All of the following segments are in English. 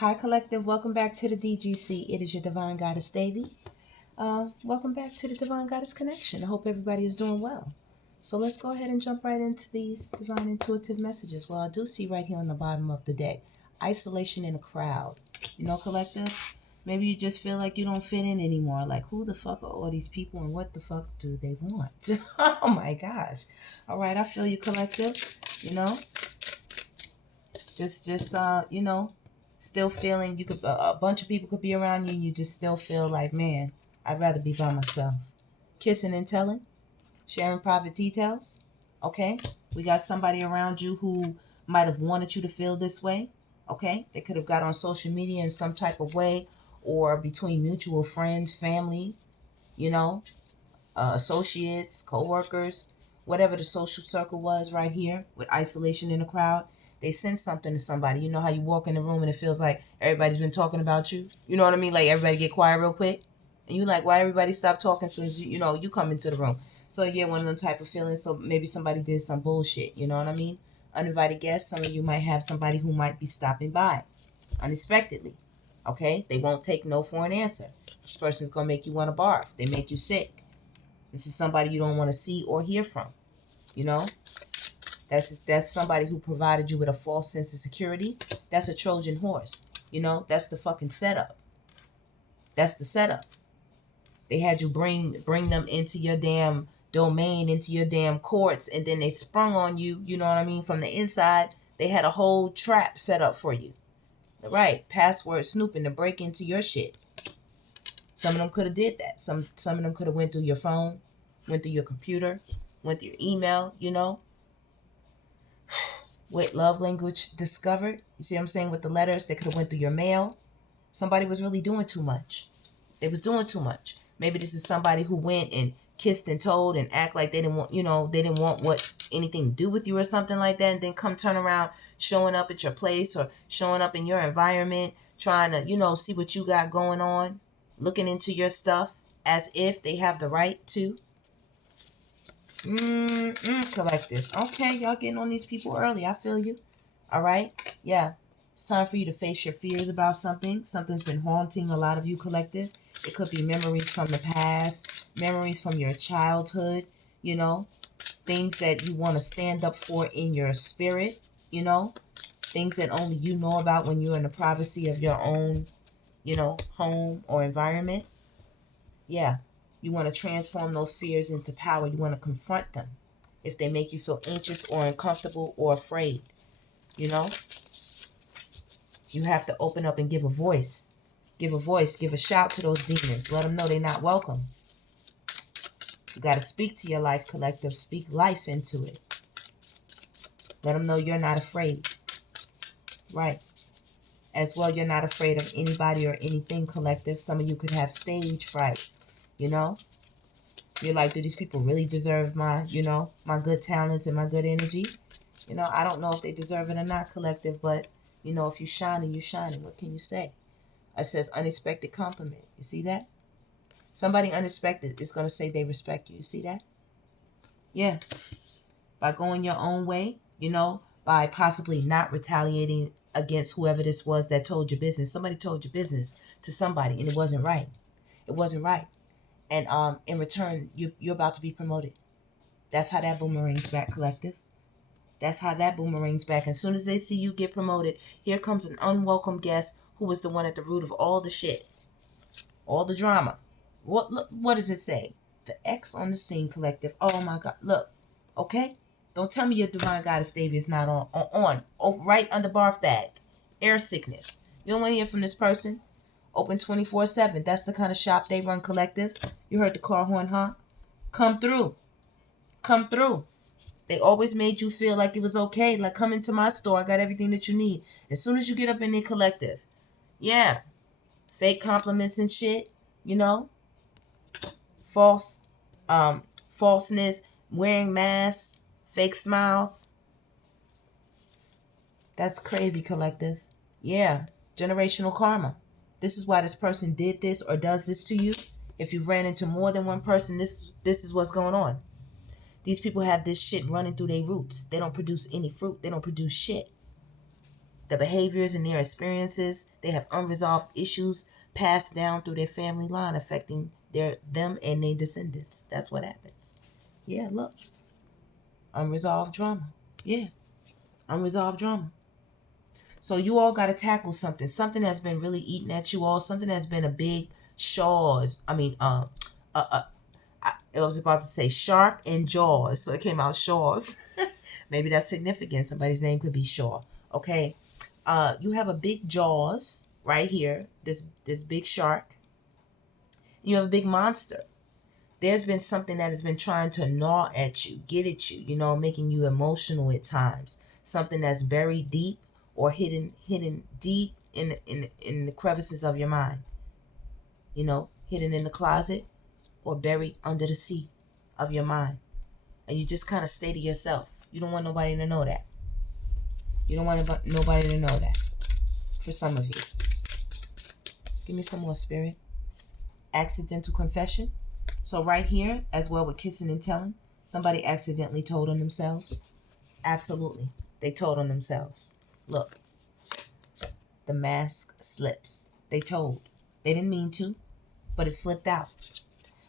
Hi, Collective. Welcome back to the DGC. It is your Divine Goddess, DEVI. Welcome back to the Divine Goddess Connection. I hope everybody is doing well. So let's go ahead and jump right into these divine intuitive messages. Well, I do see right here on the bottom of the deck, isolation in a crowd. You know, Collective, maybe you just feel like you don't fit in anymore. Like, who the fuck are all these people and what the fuck do they want? Oh my gosh. All right, I feel you, Collective. You know, you know, still feeling you could a bunch of people could be around you and you just still feel like, man, I'd rather be by myself. Kissing and telling, sharing private details. Okay, we got somebody around you who might have wanted you to feel this way. Okay, they could have got on social media in some type of way, or between mutual friends, family, you know, associates, co-workers, whatever the social circle was right here with isolation in the crowd. They send something to somebody. You know how you walk in the room and it feels like everybody's been talking about you? You know what I mean? Like everybody get quiet real quick. And you like, why everybody stop talking as soon as you know, you come into the room. So yeah, one of them type of feelings. So maybe somebody did some bullshit. You know what I mean? Uninvited guests. Some of you might have somebody who might be stopping by unexpectedly. Okay? They won't take no for an answer. This person's going to make you want to barf. They make you sick. This is somebody you don't want to see or hear from. You know? That's somebody who provided you with a false sense of security. That's a Trojan horse. You know? That's the fucking setup. That's the setup. They had you bring them into your damn domain, into your damn courts, and then they sprung on you, you know what I mean? From the inside, they had a whole trap set up for you. Right. Password snooping to break into your shit. Some of them could have did that. Some of them could have went through your phone, went through your computer, went through your email, you know. With love language discovered. You see what I'm saying? With the letters, they could have went through your mail. Somebody was really doing too much. They was doing too much. Maybe this is somebody who went and kissed and told and act like they didn't want, you know, they didn't want anything to do with you or something like that, and then come turn around showing up at your place or showing up in your environment, trying to, you know, see what you got going on, looking into your stuff as if they have the right to. Collective. Okay, y'all getting on these people early. I feel you. All right. Yeah. It's time for you to face your fears about something. Something's been haunting a lot of you, Collective. It could be memories from the past, memories from your childhood, you know, things that you want to stand up for in your spirit, you know, things that only you know about when you're in the privacy of your own, you know, home or environment. Yeah. You want to transform those fears into power. You want to confront them if they make you feel anxious or uncomfortable or afraid. You know, you have to open up and give a voice. Give a voice. Give a shout to those demons. Let them know they're not welcome. You got to speak to your life, Collective. Speak life into it. Let them know you're not afraid. Right. As well, you're not afraid of anybody or anything, Collective. Some of you could have stage fright. You know? You're like, do these people really deserve my, you know, my good talents and my good energy? You know, I don't know if they deserve it or not, Collective, but, you know, if you're shining, you're shining. What can you say? It says unexpected compliment. You see that? Somebody unexpected is going to say they respect you. You see that? Yeah. By going your own way, you know, by possibly not retaliating against whoever this was that told your business. Somebody told your business to somebody and it wasn't right. It wasn't right. And in return, you're about to be promoted. That's how that boomerangs back, Collective. That's how that boomerangs back. As soon as they see you get promoted, here comes an unwelcome guest who was the one at the root of all the shit. All the drama. What does it say? The X on the scene, Collective. Oh my God. Look. Okay? Don't tell me your Divine Goddess Davy is not on. Right under barf bag. Air sickness. You don't want to hear from this person? Open 24/7. That's the kind of shop they run, Collective. You heard the car horn honk? Come through. Come through. They always made you feel like it was okay. Like, come into my store. I got everything that you need. As soon as you get up in there, Collective. Yeah. Fake compliments and shit. You know? Falseness. Wearing masks. Fake smiles. That's crazy, Collective. Yeah. Generational karma. This is why this person did this or does this to you. If you ran into more than one person, this is what's going on. These people have this shit running through their roots. They don't produce any fruit. They don't produce shit. the behaviors and their experiences. They have unresolved issues passed down through their family line, affecting them and their descendants. That's what happens. Yeah, look. Unresolved drama. Yeah, unresolved drama. So you all got to tackle something. Something that's been really eating at you all. Something that's been a big Shaws. I was about to say shark and jaws, so it came out Shaws. Maybe that's significant. Somebody's name could be Shaw. Okay. You have a big jaws right here. This big shark. You have a big monster. There's been something that has been trying to gnaw at you, get at you, making you emotional at times. Something that's buried deep or hidden deep in the crevices of your mind. Hidden in the closet or buried under the sea of your mind. And you just kind of stay to yourself. You don't want nobody to know that. You don't want nobody to know that. For some of you. Give me some more, Spirit. Accidental confession. So right here, as well with kissing and telling, somebody accidentally told on themselves. Absolutely. They told on themselves. Look. The mask slips. They told. They didn't mean to, but it slipped out.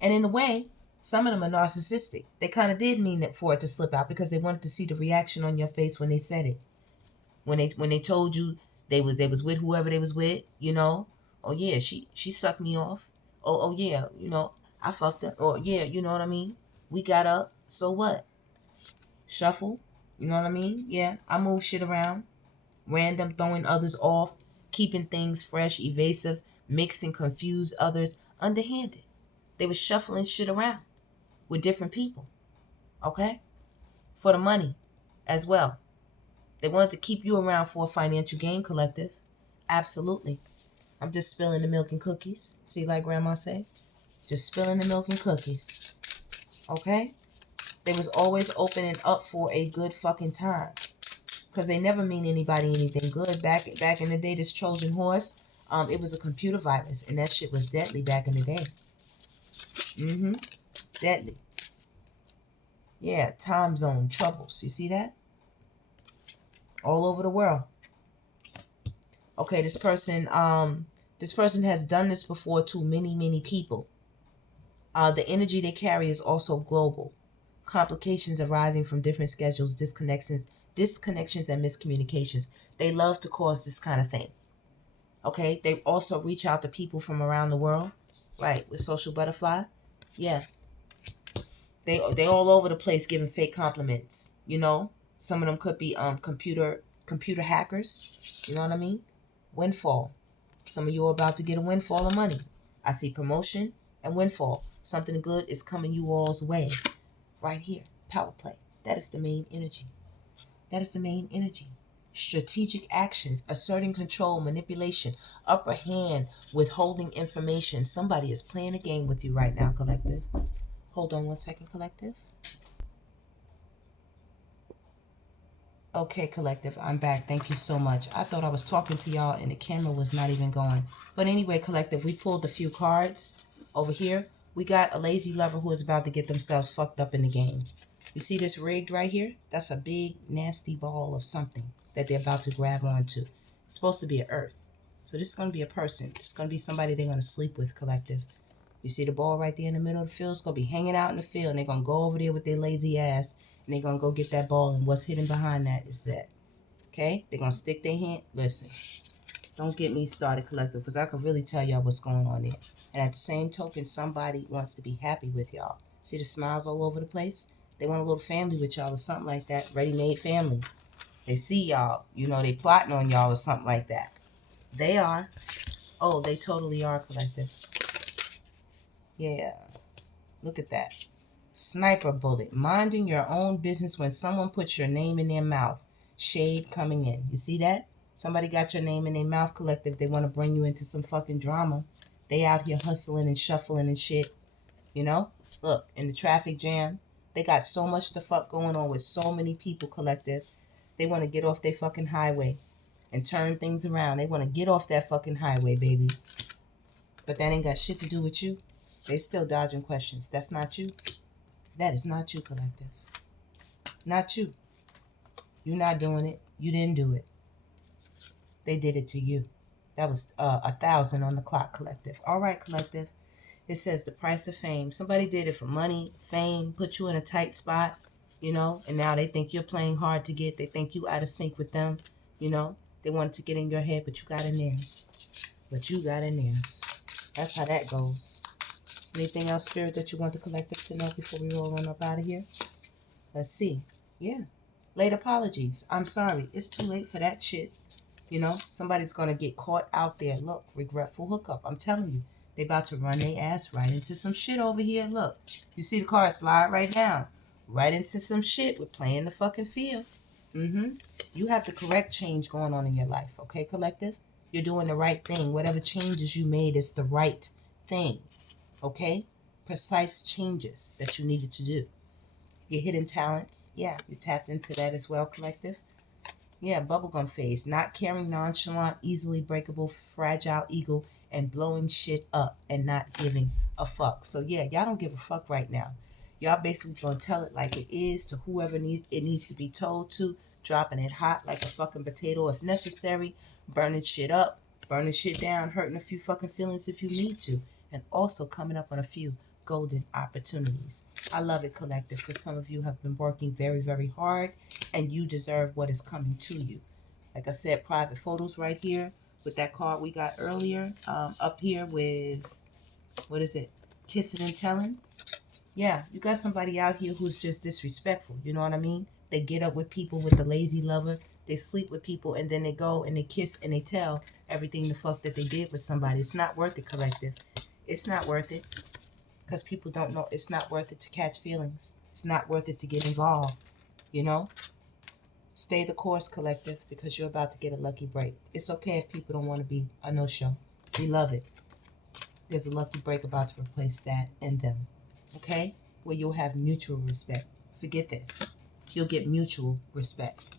And in a way, some of them are narcissistic. They kind of did mean it for it to slip out because they wanted to see the reaction on your face when they said it. When they told you they was with whoever they was with, Oh yeah, she sucked me off. Oh yeah, I fucked up. Or yeah, you know what I mean? We got up. So what? Shuffle. You know what I mean? Yeah, I move shit around. Random, throwing others off, keeping things fresh, evasive, mixing, confuse others, underhanded. They were shuffling shit around with different people. Okay? For the money as well. They wanted to keep you around for a financial gain, collective. Absolutely. I'm just spilling the milk and cookies. See, like Grandma say? Just spilling the milk and cookies. Okay? They was always opening up for a good fucking time. Because they never mean anybody anything good. Back in the day, this Trojan horse, it was a computer virus. And that shit was deadly back in the day. Deadly. Yeah, time zone troubles. You see that? All over the world. Okay, this person has done this before to many, many people. The energy they carry is also global. Complications arising from different schedules, disconnections and miscommunications. They love to cause this kind of thing. Okay, they also reach out to people from around the world. Right, with Social Butterfly. Yeah. They all over the place giving fake compliments. Some of them could be computer hackers. You know what I mean? Windfall. Some of you are about to get a windfall of money. I see promotion and windfall. Something good is coming you all's way. Right here. Power play. That is the main energy. Strategic actions, asserting control, manipulation, upper hand, withholding information. Somebody is playing a game with you right now, collective. Hold on one second, collective. Okay, collective, I'm back. Thank you so much. I thought I was talking to y'all and the camera was not even going. But anyway, collective, we pulled a few cards over here. We got a lazy lover who is about to get themselves fucked up in the game. You see this rigged right here? That's a big, nasty ball of something that they're about to grab onto. It's supposed to be an earth. So this is going to be a person. It's going to be somebody they're going to sleep with, collective. You see the ball right there in the middle of the field? It's going to be hanging out in the field, and they're going to go over there with their lazy ass, and they're going to go get that ball, and what's hidden behind that is that. Okay? They're going to stick their hand. Listen, don't get me started, collective, because I can really tell y'all what's going on there. And at the same token, somebody wants to be happy with y'all. See the smiles all over the place? They want a little family with y'all or something like that. Ready-made family. They see y'all. They plotting on y'all or something like that. They are. Oh, they totally are, collective. Yeah. Look at that. Sniper bullet. Minding your own business when someone puts your name in their mouth. Shade coming in. You see that? Somebody got your name in their mouth, collective. They want to bring you into some fucking drama. They out here hustling and shuffling and shit. Look, in the traffic jam. They got so much the fuck going on with so many people, collective. They want to get off their fucking highway and turn things around. They want to get off that fucking highway, baby. But that ain't got shit to do with you. They still dodging questions. That's not you. That is not you, collective. Not you. You're not doing it. You didn't do it. They did it to you. That was 1,000 on the clock, collective. All right, collective. It says the price of fame. Somebody did it for money, fame, put you in a tight spot, and now they think you're playing hard to get. They think you out of sync with them, you know. They wanted to get in your head, but you got in theirs. But you got in theirs. That's how that goes. Anything else, Spirit, that you want the collective to know before we roll on up out of here? Let's see. Yeah. Late apologies. I'm sorry. It's too late for that shit. Somebody's going to get caught out there. Look, regretful hookup. I'm telling you. They about to run their ass right into some shit over here. Look. You see the car slide right down. Right into some shit. We're playing the fucking field. You have the correct change going on in your life. Okay, collective? You're doing the right thing. Whatever changes you made is the right thing. Okay? Precise changes that you needed to do. Your hidden talents. Yeah, you tapped into that as well, collective. Yeah, bubblegum phase. Not caring, nonchalant, easily breakable, fragile ego, and blowing shit up and not giving a fuck. So yeah, y'all don't give a fuck right now. Y'all basically gonna tell it like it is to whoever it needs to be told to, dropping it hot like a fucking potato if necessary, burning shit up, burning shit down, hurting a few fucking feelings if you need to, and also coming up on a few golden opportunities. I love it, collective, because some of you have been working very, very hard and you deserve what is coming to you. Like I said, private photos right here with that card we got earlier, up here with, what is it, kissing and telling. Yeah, you got somebody out here who's just disrespectful. You know what I mean? They get up with people with the lazy lover. They sleep with people and then they go and they kiss and they tell everything the fuck that they did with somebody. It's not worth it, collective. It's not worth it. Because people don't know. It's not worth it to catch feelings. It's not worth it to get involved. Stay the course, collective, because you're about to get a lucky break. It's okay if people don't want to be a no-show. We love it. There's a lucky break about to replace that and them. Okay? Where you'll have mutual respect. Forget this. You'll get mutual respect.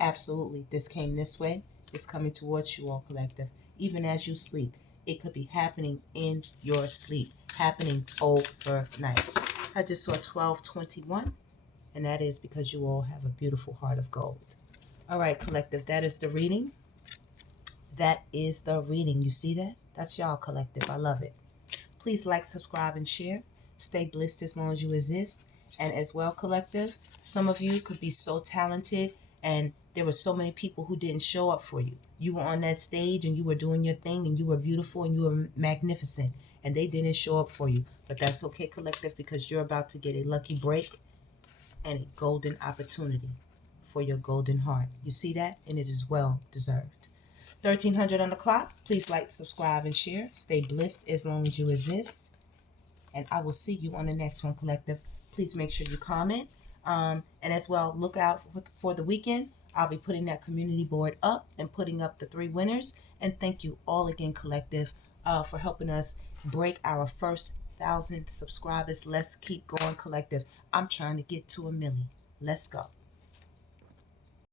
Absolutely. This came this way. It's coming towards you all, collective. Even as you sleep. It could be happening in your sleep. Happening overnight. I just saw 1221. And that is because you all have a beautiful heart of gold. All right, collective. That is the reading. That is the reading. You see that? That's y'all, collective. I love it. Please like, subscribe, and share. Stay blissed as long as you exist. And as well, collective, some of you could be so talented and there were so many people who didn't show up for you. You were on that stage and you were doing your thing and you were beautiful and you were magnificent and they didn't show up for you. But that's okay, collective, because you're about to get a lucky break and a golden opportunity for your golden heart. You see that? And it is well deserved. 1300 on the clock. Please like, subscribe, and share. Stay blissed as long as you exist. And I will see you on the next one, collective. Please make sure you comment. And as well, look out for the weekend. I'll be putting that community board up and putting up the 3 winners. And thank you all again, collective, for helping us break our first 1,000 subscribers. Let's keep going, collective. I'm trying to get to 1 million. Let's go.